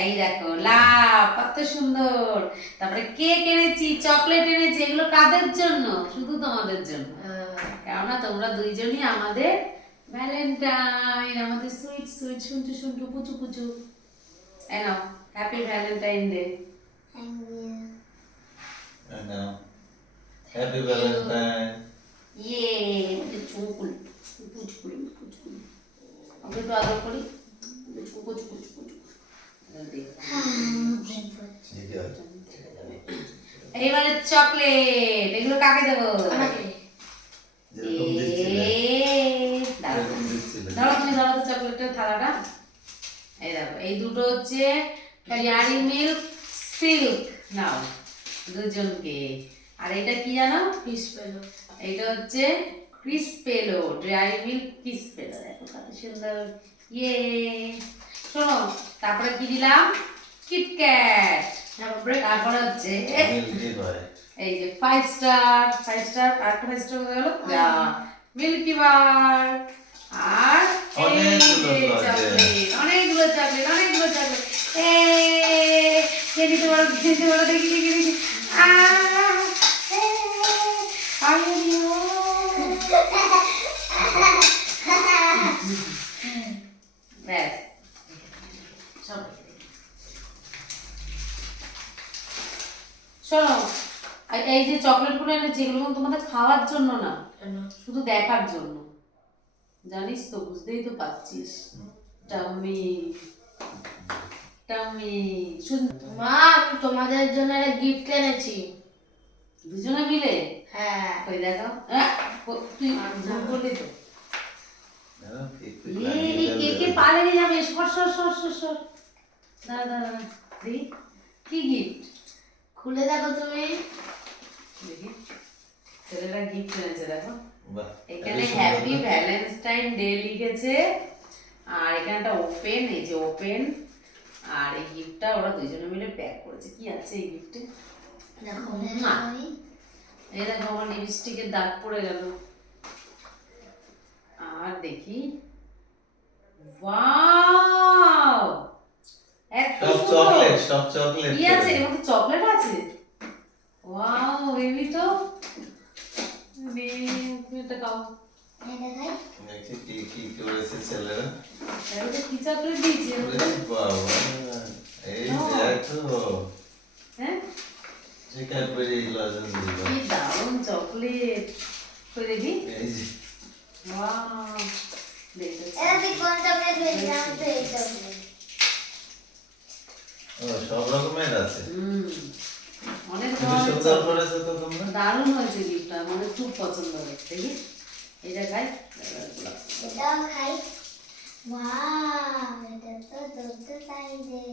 এই দেখো লাভ কত সুন্দর। তারপরে কেক এনেছি, চকলেট এনেছি, এগুলো কাদের জন্য? শুধু তোমাদের জন্য। কেননা তোমরা দুইজনই আমাদের ভ্যালেন্টাইন, আমাদের সুইট সুইট শুনটু শুনটু পুচু পুচু। এই নাও, happy Valentine day. And now, happy Valentine. ইয়ে আমাদের চুকুল পুচকুলি পুচকুলি। ওকে তো আদর করি। পুচকু পুচকু পুচকু। ঠিক আছে। এইবারে চকলেট, এগুলো কাকে দেবো? যেরকম দিচ্ছিলে, যেরকম দিচ্ছিলে। ধরো তুমি ধরো তো চকলেটের থালাটা। এই দেখো, এই দুটো হচ্ছে ডেয়ারি মিল্ক সিল্ক। নাও দুজনকে। আর এটা কি জানো? ক্রিসপেলো। এইটা হচ্ছে ক্রিসপেলো, ডেয়ারি মিল্ক ক্রিসপেলো। দেখো কত সুন্দর। ইয়ে শোনো, তারপরে কি দিলাম? কিটক্যাট। তারপরে হচ্ছে মিল্কি বার। এই যে 5 স্টার আর একটা 5 স্টার হলো মিল্কি বার। আর অনেকগুলো চকলেট। খেয়ে দিতে পারো দেখি দেখি দেখি। ব্যাস শোনো, এই যে চকলেটগুলো এনেছি, এগুলো তোমাদের খাওয়ার জন্য না, শুধু দেখার জন্য। জানিস তো, বুঝতেই তো পারছিস। টামি টামি মা, আমি তোমাদের জন্য একটা গিফট এনেছি। দুজনে মিলে? হ্যাঁ। ওই দেখো, তুই ভুল করলি তো। এই কেকে পা লেগে যাবে। সর সর সর সর সর। দাঁড়া দাঁড়া দেখি কি গিফট। খুলে দেখো তুমি। দেখি ছেলেরা গিফট এনেছে। দেখো বাহ, এখানে হ্যাপি ভ্যালেন্টাইন ডে লিখেছে। আর এখানে একটা ওপেন, এই যে ওপেন। আর এই গিফটটা ওরা দুজনে মিলে প্যাক করেছে। কি আছে এই গিফটে? দেখো এই দেখো, আমার লিপস্টিকের দাগ পড়ে গেল। আর দেখি, ওয়াও এত সুন্দর। সব চকলেট। কি আছে এর মধ্যে? চকলেট আছে। ওয়াও বেবি তো এটা খাও। দেখি কি করেছে ছেলেরা। এটা কি চকলেট দিয়েছে? বাবা, এই দেখো। হ্যাঁ, যে ক্যাডবেরি লজেন্স দিল। কি দারুণ চকলেট। কই দেখি। এই যে ওয়াও দেখেছি। ও, সব রকমের আছে। অনেক কিন্তু ধরনের সুন্দর চকলেট। করেছে তো তোমরা। দারুণ হয়েছে গিফটটা, মানে খুব পছন্দ হয়েছে। দেখি এটা খাই। এটাও খাই। ওয়াও, এটা তো দুটো সাইজে।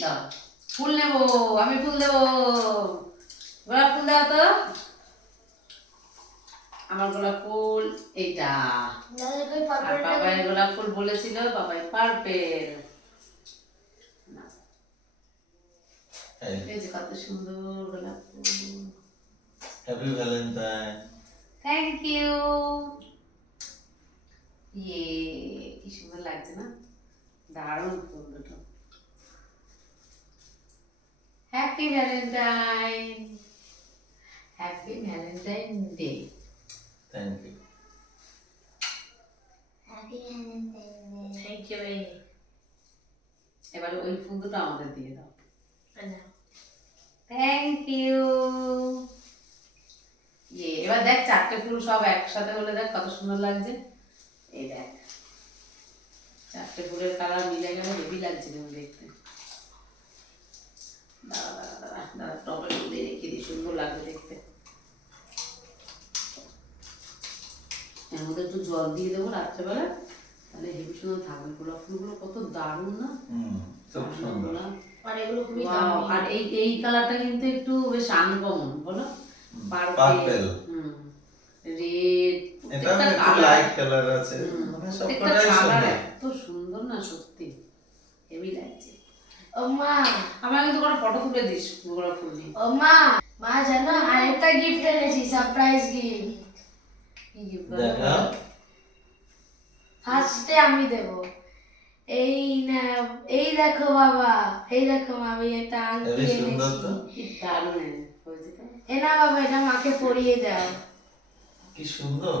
দাও, ফুল নেবো, আমি ফুল দেবো। গোলাপ ফুল দাও তো। আমার গোলাপ ফুল এইটা। আর বাবাই গোলাপ ফুল বলেছিল, বাবাই পার্পেল। এই যে কত সুন্দর গোলাপ ফুল। Happy Valentine. Thank you. ইয়ে কি সুন্দর লাগছে না? দারুণ ফুল দুটো। Happy Valentine, happy Valentine day. Thank you. Happy Valentine day. Thank you baby. এবারে ওই ফুল দুটো আমাদের দিয়ে দাও। আচ্ছা। Thank you. ইয়ে এবার দেখ, 4টে ফুল সব একসাথে হলে দেখ কত সুন্দর লাগছে। এই দেখ, 4টে ফুলের কালার মিলে গেলে হেভি লাগছে তুমি দেখতে। দাঁড়া দাঁড়া দাঁড়া দাঁড়া, টপের মধ্যে রেখে দিই, সুন্দর লাগবে দেখতে। এর মধ্যে একটু জল দিয়ে দেবো রাত্রেবেলা, তাহলে হেভি সুন্দর থাকবে। গোলাপ ফুলগুলো কত দারুণ না? খুব সুন্দর। আর এগুলো খুবই Wow, দামি। আর এই কালারটা কিন্তু একটু বেশ আনকমন, বলো? পার্পল। রেড, এটা একটু লাইট কালার আছে। মানে সবকটাই সুন্দর। এত সুন্দর না সত্যি, হেভি লাগছে। ও মা, আমার কিন্তু কোনো ফটো তুলে দিস গোলাপ ফুল নিয়ে। ও মা, মা জানো আরেকটা গিফট এনেছি, সারপ্রাইজ গিফট। কি gift দেখা ফার্স্টে আমি দেব। এই না, এই দেখো বাবা, এই দেখো আমি এটা আংটি হেবি সুন্দর এনেছি। তো। কি দারুণ হয়েছে তো। এ না বাবা, এটা মাকে পরিয়ে দাও। কি সুন্দর,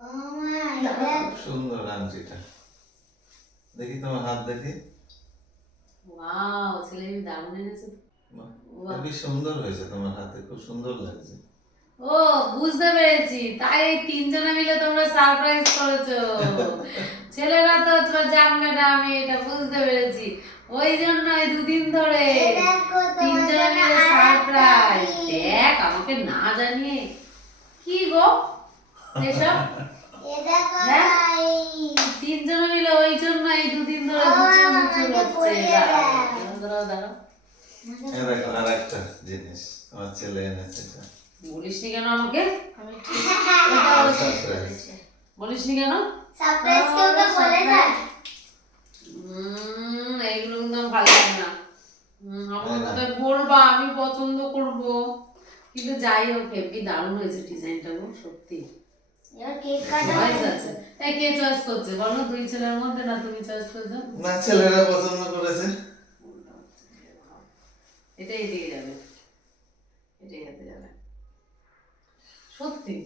ও মা এটা খুব সুন্দর আংটিটা। দেখি তোমার হাত দেখি। ওয়াও, ছেলে কি দারুণ এনেছে। বাহ, বাহ। হেবি সুন্দর হয়েছে তোমার হাতে, খুব সুন্দর লাগছে। ও বুঝতে পেরেছি, তাই এই তিনজনে মিলে তোমরা সারপ্রাইজ করেছো। ছেলেরা তো জানবে না, আমি এটা বুঝতে পেরেছি। ওই জন্য এই দুদিন ধরে এই দেখো তোমার তিনজনে জন্য মিলে আরেকটা সারপ্রাইজ। gift। দেখ, আমাকে না জানিয়ে কি গো এসব। এটা হ্যাঁ? কোথায়? তিনজনে মিলে ওই জন্য এই দুদিন ধরে ও, মুচড় আমাকে হচ্ছে। পরিয়ে দাও। দাঁড়াও দাঁড়াও, এই দেখো আর একটা জিনিস আমার ছেলে এনেছে এটা। বলিসনি কেন আমাকে? আমি ঠিক এটা ওকে বলেছে। বলিসনি কেন? সারপ্রাইজ কেউ কে বলে যায়? এইগুলো কিন্তু আমার ভালো লাগে না। আমার কোথায় বলবা, আমি পছন্দ করব। কিন্তু যাই হোক, হেবি দারুণ হয়েছে ডিজাইনটা গো, সত্যি। এবার কেক কাটা চয়েস আছে। এই কে চয়েস করছে বলো? দুই ছেলের মধ্যে না তুমি চয়েস করছো? না, ছেলেরা পছন্দ করেছে। এটাই দিয়ে যাবে, এটাই হাতে যাবে সত্যি।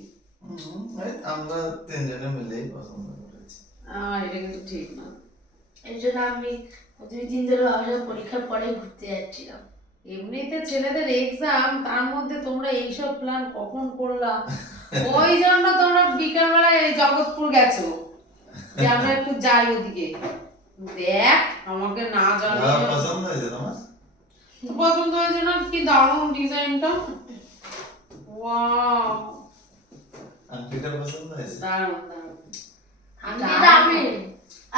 এই আমরা তিনজনে মিলেই পছন্দ করেছি। এটা কিন্তু ঠিক না। এই জন্য আমি 2 দিন ধরে ভাবলাম পরীক্ষার পরে ঘুরতে যাচ্ছিলাম। এমনিতে ছেলেদের এক্সাম, তার মধ্যে তোমরা এইসব প্ল্যান কখন করলাম? ওই জন্য তোমরা বিকাল বেলায় এই জগৎপুর গেছো, যে আমরা একটু যাই ওদিকে। দেখ, আমাকে না জানিয়ে পছন্দ হয়েছে তোমার? পছন্দ হয়েছে না? কি দারুণ ডিজাইনটা, ওয়াও, আংটিটা পছন্দ হয়েছে? দারুণ দারুণ।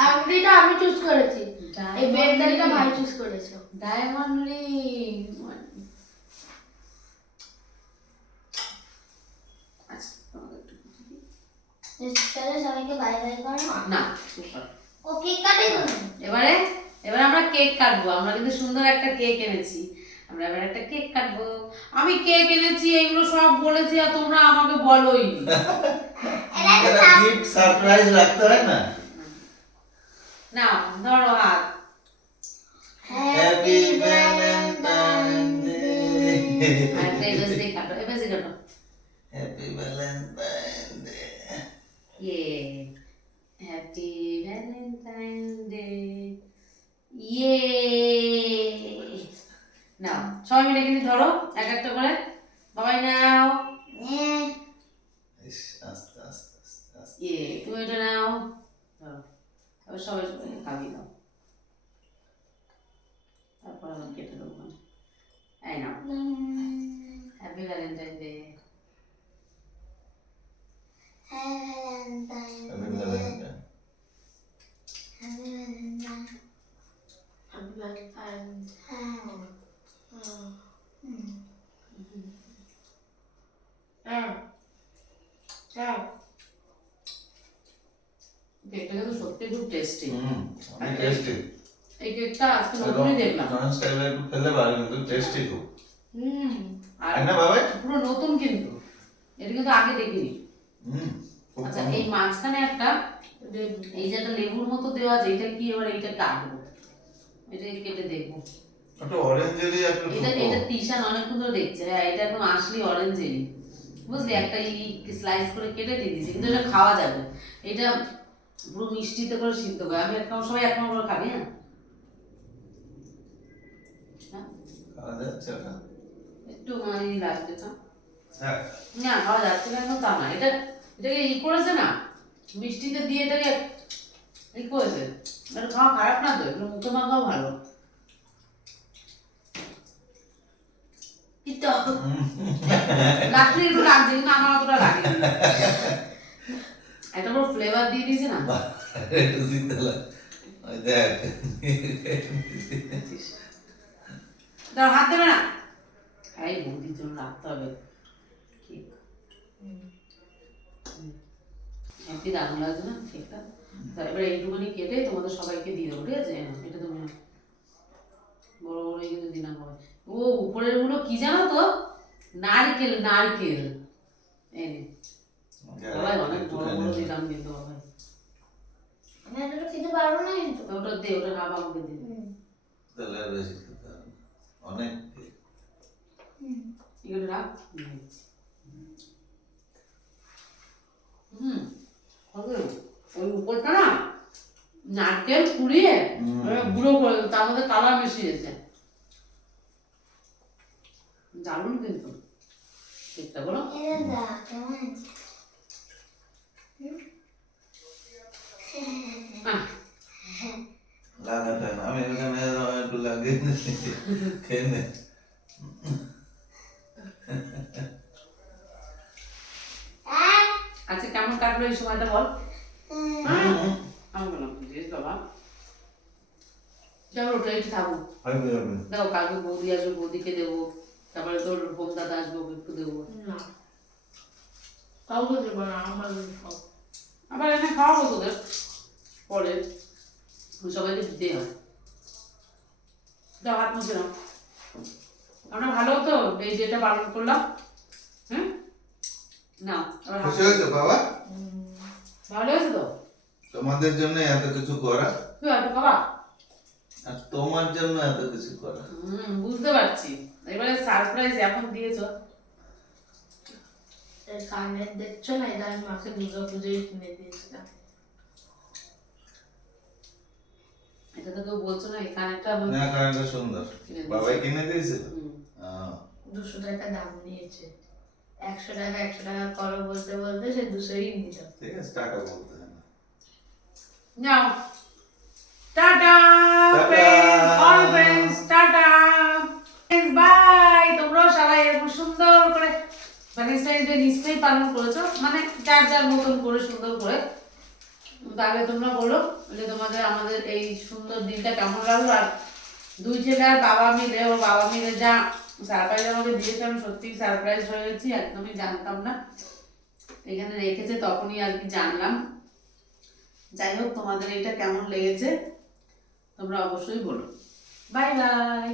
আংটিটা আমি চুজ করেছি, এই বেডটা ভাই চুজ করেছে। Diamond ring. আচ্ছা, তোমাদের একটু চলো সবাইকে বাই বাই করো। না, সুপার। ও কেক কাটে কোন? এবারে এবারে আমরা কেক কাটবো। আমরা কিন্তু সুন্দর একটা কেক এনেছি, আমরা এবার একটা কেক কাটবো। আমি কেক এনেছি, এগুলো সব বলেছি, আর তোমরা আমাকে বলোই নি। এটা গিফট সারপ্রাইজ রাখতে হয় না? না, ধরো হাত। Happy Valentine day. আর এবার দিয়ে কাটো, এবার দিয়ে কাটো। Happy Valentine day. ইয়ে, হ্যাপি ভ্যালেন্টাইন ডে। ইয়ে, নাও সবাই মিলে কিন্তু ধরো এক একটা করে। বাবাই নাও। ইস, আস্তে আস্তে আস্তে আস্তে। ইয়ে, তুমি এটা নাও। ধরো, এবার সবাই সবাই খাবি দাও। তারপর আবার কেটে দেবো। এই নাও, happy Valentine day. Happy Valentine. কেকটা কিন্তু সত্যি খুব টেস্টি। অনেক টেস্টি। এই কেকটা আজকে নতুনই দেখলাম। নন স্টাইলে একটু ফেলে পারে কিন্তু টেস্টি খুব। আর তাই না বাবা? পুরো নতুন কিন্তু, এটা কিন্তু আগে দেখিনি। খুব আচ্ছা, সুন্দর। এই মাঝখানে একটা, এই যে একটা লেবুর মতো দেওয়া আছে, এটা কি? এবার এইটা কাটবো, এটা কেটে দেখবো। একটা অরেঞ্জেরই একটা এটা টুকরো। এটা তিশান অনেকক্ষণ ধরে দেখছে। হ্যাঁ, এটা একদম আসলি অরেঞ্জেরই, বুঝলি? একটা স্লাইস করে কেটে দিয়ে দিয়েছি, কিন্তু এটা খাওয়া যাবে। এটা পুরো মিষ্টিতে করে সিদ্ধ করে। আমি একটা সবাই এক নম্বর করে খাবি। হ্যাঁ, হ্যাঁ, খাওয়া যাচ্ছে ওটা? একটু লাগছে না? হ্যাঁ। না, খাওয়া যাচ্ছে না তা না। এটাকে করেছে না, মিষ্টিতে দিয়ে এটাকে করেছে। এটা খাওয়া খারাপ না তো, এগুলো মুখে মাখাও ভালো। লাগলে একটু লাগছে, কিন্তু আমার অতটা লাগে। একটা বড় ফ্লেভার দিয়ে দিয়েছে না। একটু দিতে লাগে। ওই দেখ। তোর হাত দেবে না। এই বৌদির জন্য রাখতে হবে কেক। কি দারুণ লাগছে না কেকটা? এবার এইটুকুনি কেটে তোমাদের সবাইকে দিয়ে দেবো, ঠিক আছে? এটা তুমি বড় বড় কিন্তু দিলাম হবে। ও উপরের গুলো কি জানো তো, নারকেল নারকেল এই নে। বাবাই অনেক একটু বড় খেয়ে বড় নে। দিলাম কিন্তু বাবাই। আমি এতটা খেতে পারবো না কিন্তু ওটা দে, ওটা হাফ আমাকে দে। তাহলে আর বেশি খেতে হবে না। অনেক কেক। এগুলো রাখ। হবে। ওই উপরটা না নারকেল কুড়িয়ে গুঁড়ো করে তার মধ্যে কালার মিশিয়েছে, দারুণ কিন্তু কেকটা বলো। এটা দা কেমন আছে আহ, লাগাতে না, আমি এখানে একটু লাগিয়ে নিচ্ছি। খেয়ে নে। আচ্ছা কেমন কাটলো এই সময়টা বল। আমি বললাম জিজ্ঞেস বাবা, চলো ওটা একটু থাকবো। হবে হবে। দেখো কালকে বৌদি আসবে, বৌদিকে দেবো, তারপরে তোর বোম দাদা আসবে, ওকে একটু দেবো। না কাউকে দেবো না, আমার সব। আবার এনে খাওয়াবো তোদের পরে, সবাইকে দিতে হয়। যাও হাত মুছে নাও। আমরা ভালো তো এই যেটা পালন করলাম। হুম না আবার হাত- খুশি হয়েছো বাবা? ভালো হয়েছে তো? তোমাদের জন্য এত কিছু করা, তুই একটু খাবা? আর তোমার জন্য এত কিছু করা। বুঝতে পারছি। এবারে সারপ্রাইজ এখন দিয়েছো। এই কানের দেখছো না, এটা আমি মাকে দুর্গা পুজোয় কিনে দিয়েছিলাম। এটা তো কেউ বলছো না, এখানে একটা না, কারণটা সুন্দর। কিনে দিয়েছি। বাবাই কিনে দিয়েছিল? হুম। 200 টাকা দাম নিয়েছে। 100 টাকা করো বলতে বলতে সে 200ই নিল। ঠিক আছে, টাকা বলতে হয় না। নাও tata tata. All friends, tata bye. তোমরাও সবাই এরকম সুন্দর করে ভ্যালেন্টাইন ডে নিশ্চয়ই পালন করেছো, মানে যার যার মতন করে সুন্দর করে। তাহলে তোমরা বলো যে তোমাদের আমাদের এই সুন্দর দিনটা কেমন লাগলো। আর দুই ছেলে আর বাবা মিলে, ওর বাবা মিলে যা সারপ্রাইজ আমাকে দিয়েছে, আমি সত্যিই সারপ্রাইজ হয়ে গেছি, একদমই জানতাম না। এখানে রেখেছে তখনই আর কি জানলাম। যাই হোক, তোমাদের এটা কেমন লেগেছে তোমরা অবশ্যই বলো। Bye bye.